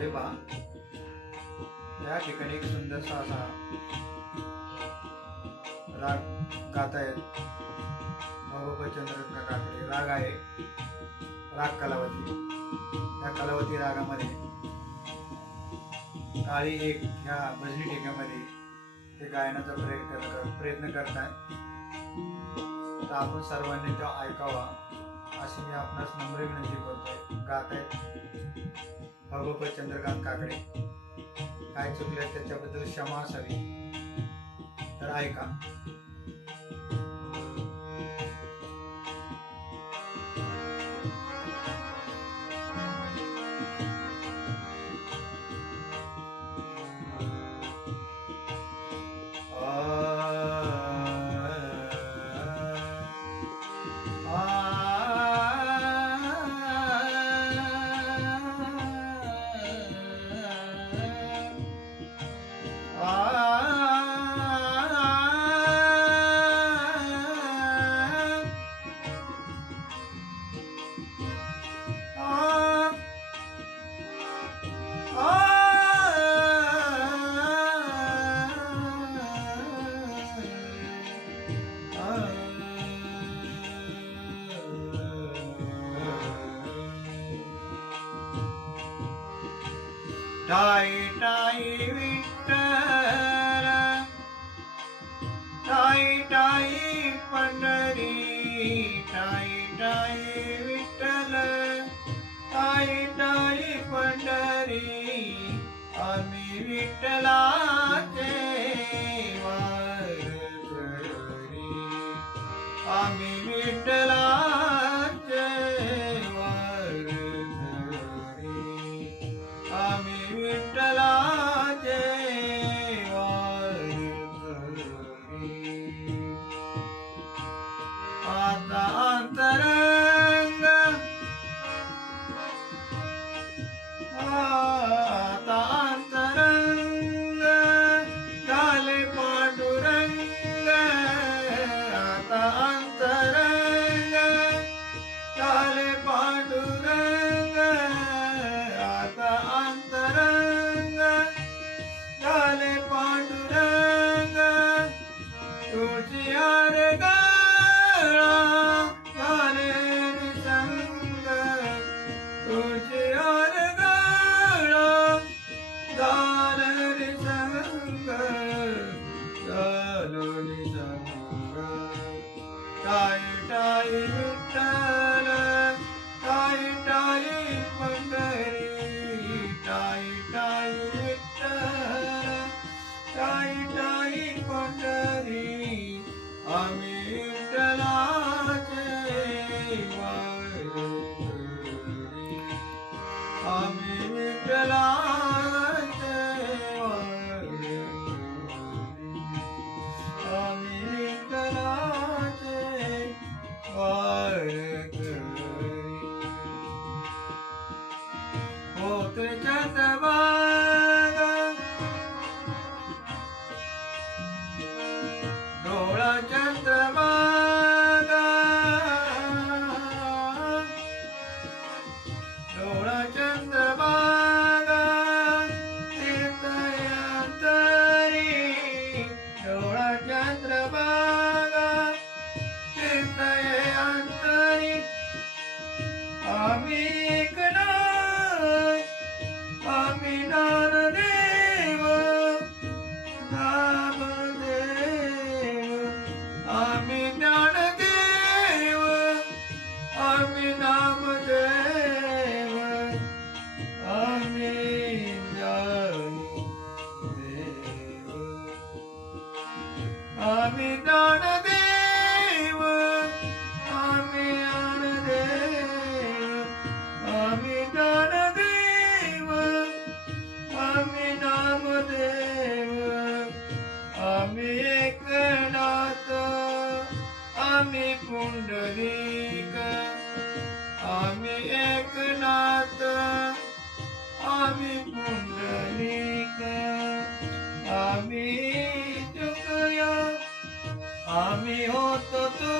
हे पहा या ठिकाणी एक सुंदरसा असा राग गातायत बाबा चंद्र काकडे. राग आहे. राग कलावती. या कलावती रागामध्ये काळी एक ह्या भजनी टेक्यामध्ये ते गायनाचा प्रयत्न प्रयत्न प्रयत्न आहेत तर आपण सर्वांनी तो ऐकावा. अशी मी आपणास नम्र विनंती करतोय. गात आहेत. बाबाबा चंद्रकांत काकडे. काय चुकलं त्याच्याबद्दल क्षमा असावी. तर ऐका. टाई टाई विठ्ठल. टाई टाई पंढरी. टाई टाई विठ्ठल. टाई टाई पंढरी. आम्ही विठ्ठलाचे 月亮。雨音と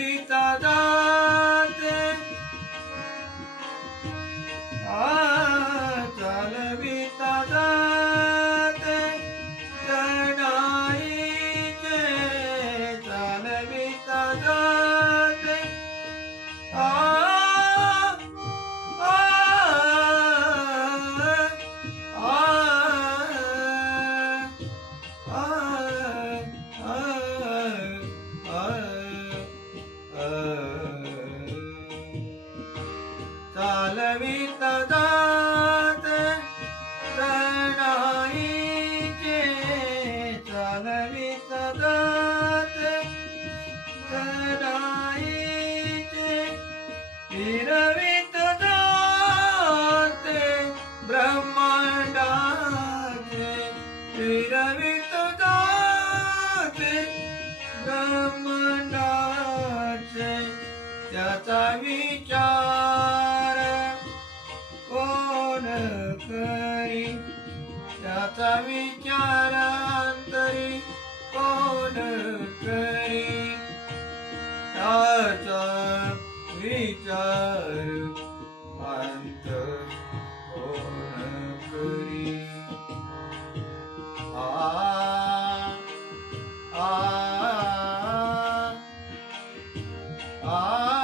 त्याचा विचार कोण करी? त्याचा विचारा 啊。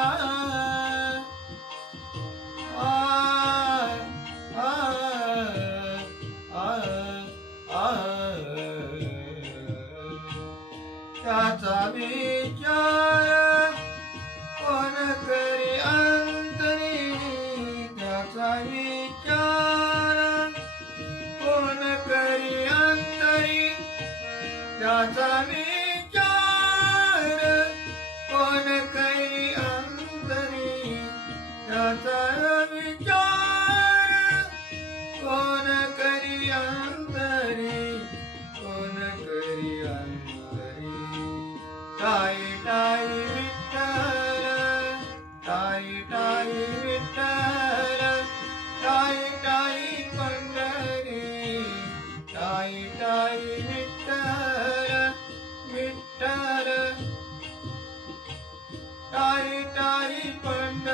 விட்டாய் விட்டார விட்டார தாய் தாய் பண்ட